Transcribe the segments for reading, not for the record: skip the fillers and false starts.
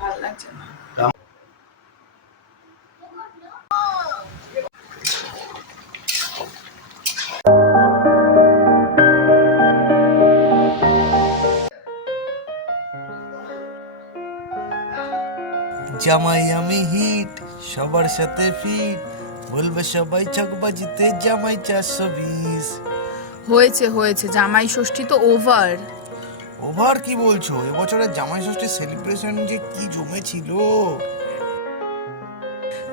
ভালো লাগছে না। জামাই আমি হিট, সবার সাথে ফিট, বলবে সবাই ছকবাজিতে জামাই 420। হয়েছে হয়েছে, জামাই ষষ্ঠী তো ওভার। ওভার কি বলছো? এবছরের জামাই ষষ্ঠীর সেলিব্রেশন যে কি জমেছিল।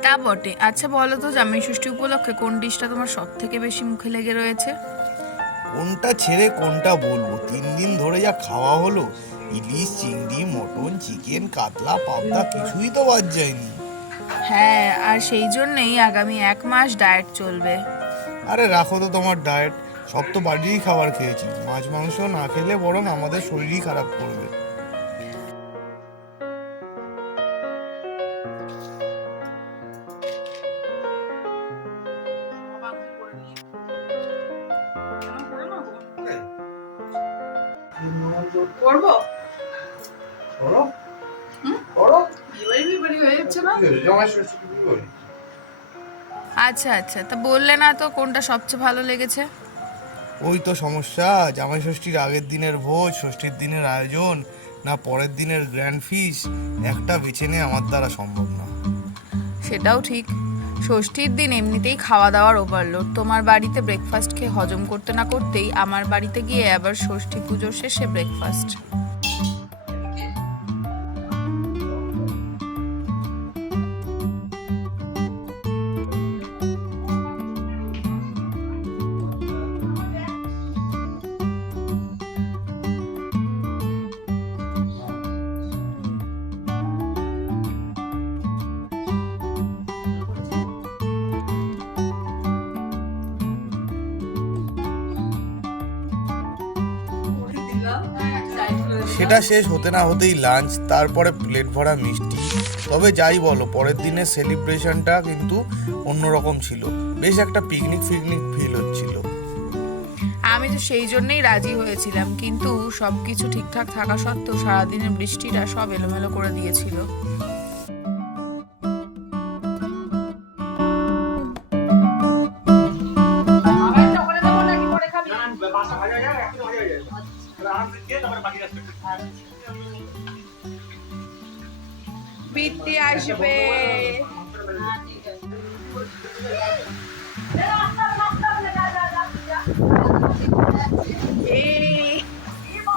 তা বটে। আচ্ছা বলো তো, জামাই ষষ্ঠী উপলক্ষে কোন ডিশটা তোমার সব থেকে বেশি মুখে লেগে রয়েছে? কোনটা ছেড়ে কোনটা বলবো, 3 দিন ধরে যা খাওয়া হলো, ইলিশ, চিংড়ি, মটন, চিকেন, কাতলা, পাবদা, কিছুই তো বাদ যায়নি। হ্যাঁ, আর সেই জন্যেই আগামী 1 মাস ডায়েট চলবে। আরে রাখো তো তোমার ডায়েট, সব তো বাড়িরই খাবার খেয়েছি। মাছ মাংস না খেলে বরং আমাদের শরীরই খারাপ করবে। করবো? করো, করো। আচ্ছা আচ্ছা, তা বললে না তো কোনটা সবচেয়ে ভালো লেগেছে? ওই তো সমস্যা, জামাই ষষ্ঠীর আগের দিনের ভোজ, ষষ্ঠীর দিনের আয়োজন, না পরের দিনের গ্র্যান্ড ফিশ, একটা বেছে নেওয়া আমার দ্বারা সম্ভব না। সেটাও ঠিক। ষষ্ঠীর দিন এমনিতেই খাওয়া দাওয়ার ওভারলোড। তোমার বাড়িতে ব্রেকফাস্ট খেয়ে হজম করতে না করতেই আমার বাড়িতে গিয়ে আবার ষষ্ঠী পুজোর শেষে ব্রেকফাস্ট। সেটা শেষ হতে না হতেই লাঞ্চ, তারপরে প্লেট ভরা মিষ্টি। তবে যাই বলো, পরের দিনের সেলিব্রেশনটা কিন্তু অন্যরকম ছিল। বেশ একটা পিকনিক ফিকনিক ফিল হচ্ছিল। আমি তো সেই জন্যই রাজি হয়েছিলাম, কিন্তু সবকিছু ঠিকঠাক থাকা সত্ত্বেও সারাদিনের বৃষ্টিটা সব এলোমেলো করে দিয়েছিল। বৃত্তি আসবে।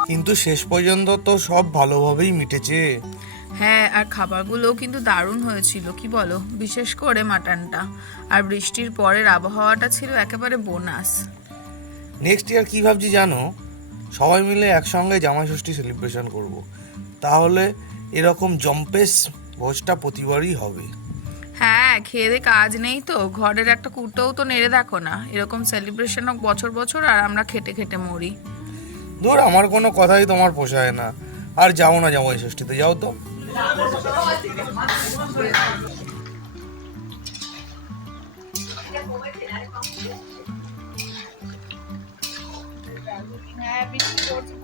কিন্তু শেষ পর্যন্ত তো সব ভালোভাবেই মিটেছে। হ্যাঁ, আর খাবারগুলোও কিন্তু দারুণ হয়েছিল, কি বলো? বিশেষ করে মাটনটা। আর বৃষ্টির পরের আবহাওয়াটা ছিল একেবারে বোনাস। নেক্সট ইয়ার কি ভাবছি জানো? সবাই মিলে একসঙ্গে জামাই ষষ্ঠী সেলিব্রেশন করব। তাহলে এরকম জম্পেস ভোজটা প্রতিবারই হবে। হ্যাঁ, খেয়ে দে কাজ নেই তো, ঘরের একটা কুটোও তো নেড়ে দেখো না। এরকম সেলিব্রেশন হোক বছর বছর, আর আমরা খেটে খেটে মরি। ধুর, আমার কোনো কথাই তোমার পোষায় না। আর যাও না জামাই ষষ্ঠীতে, যাও তো। হ্যাঁ, বৃষ্টি পড়ছে।